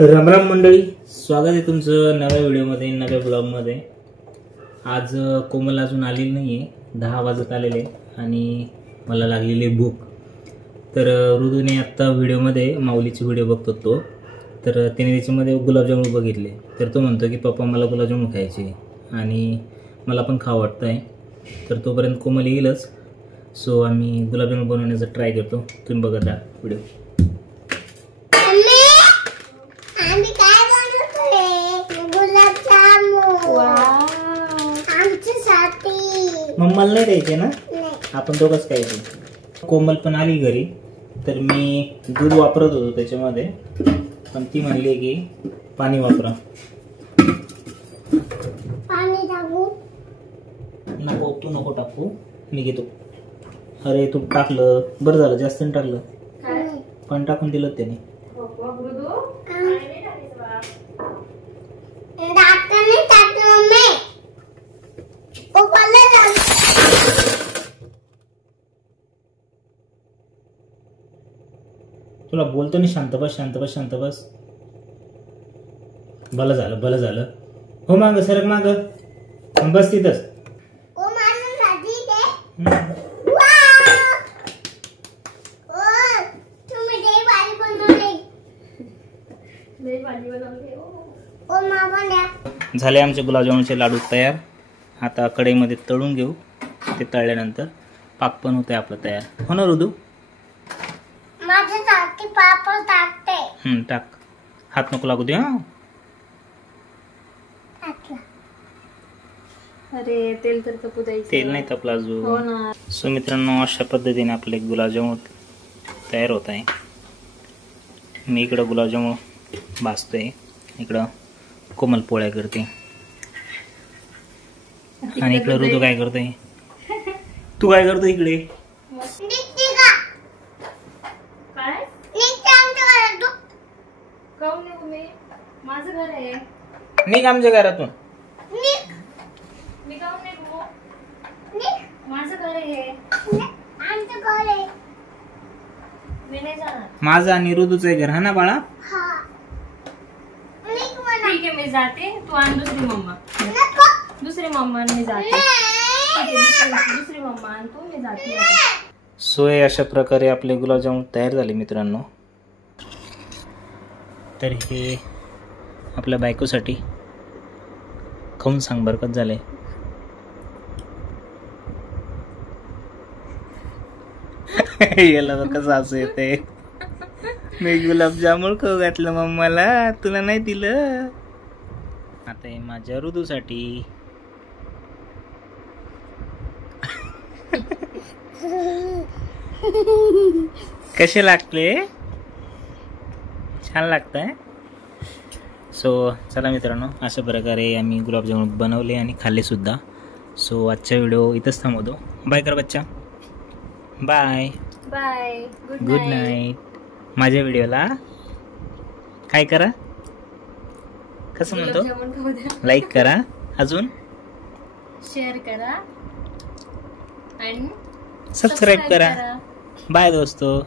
रामराम मंडळी, स्वागत आहे तुमचं नव्या व्हिडिओमध्ये, नव्या ब्लॉगमध्ये। आज कोमल अजून आलेली नाही आहे, 10 वाजत आलेले आणि मला लागलेली भूक। तर ऋतूने आत्ता व्हिडिओमध्ये माऊलीची व्हिडिओ बघतो तो, तर त्याने त्याच्यामध्ये गुलाबजामुन बघितले, तर तो म्हणतो की पप्पा मला गुलाबजामुन खायचे आणि मला पण खावं वाटतं आहे। तर तोपर्यंत कोमल येईलच, सो आम्ही गुलाबजामुन बनवण्याचा ट्राय करतो। तुम्ही बघत राहा व्हिडिओ। मम्माला नाही द्यायचे ना, आपण दोघंच खायचे। कोमल पण आली घरी, तर मी दूध वापरत होतो त्याच्यामध्ये, पण ती म्हणली की पाणी वापरा। पाणी टाकू नको, तू नको टाकू, मी घेतो। अरे तू टाकलं, बरं झालं, जास्त नाही टाकलं, पण टाकून दिलं त्याने। तुला बोलतो नाही, शांत बस, शांत बस, शांत बस। भलं झालं, भलं झालं। हो माग सरक, माग बस तिथंच। झाले आमचे गुलाबजामुनचे लाडू तयार। आता कढईमध्ये तळून घेऊ, ते तळल्यानंतर पाक पण होते आपलं तयार। हो ना ऋतू? टाक, हात नको लागू दे। अरे तेल तर तपू द्यायचं, तेल नाही तपला अजून। हो ना। सो मित्रांनो, अशा पद्धतीने आपले गुलाबजामुन तयार होत आहे। मी इकडं गुलाबजामुन भाजतोय, इकडं कोमल पोळ्या करते आणि इकडं ऋतू काय करतोय? तू काय करतो इकडे? माझं घर आहे, निघ आमच्या घरातून। माझं घर आहे, मी नाही जाणार। माझं आणि ऋतूचं आहे घर, हा ना बाळा? ठीक आहे, मी जाते, तू आण दुसरी मम्मा। दुसरी मम्मा मी जाते, दुसरी मम्मा आण तू, मी जाते। सो अशा प्रकारे आपले गुलाबजामुन तयार झाले मित्रांनो। तर हे आपल्या बायकोसाठी खाऊन सांग बरं कसं झालंय। याला कसं असं येते, मी गुलाबजामुन खाऊ घातलं मम्माला, तुला नाही दिलं। आता हे माझ्या ऋतूसाठी। कसे लागले? छान लागतंय। सो चला मित्रांनो, अशा प्रकारे आम्ही गुलाबजामुन बनवले आणि खाल्ले सुद्धा। सो आजचा व्हिडिओ इथंच थांबवतो। बाय कर बच्चा, बाय बाय, गुड नाईट। माझ्या व्हिडिओला काय करा, कसं म्हणतो, लाईक करा, अजून शेअर करा आणि सबस्क्राइब करा। बाय दोस्तों।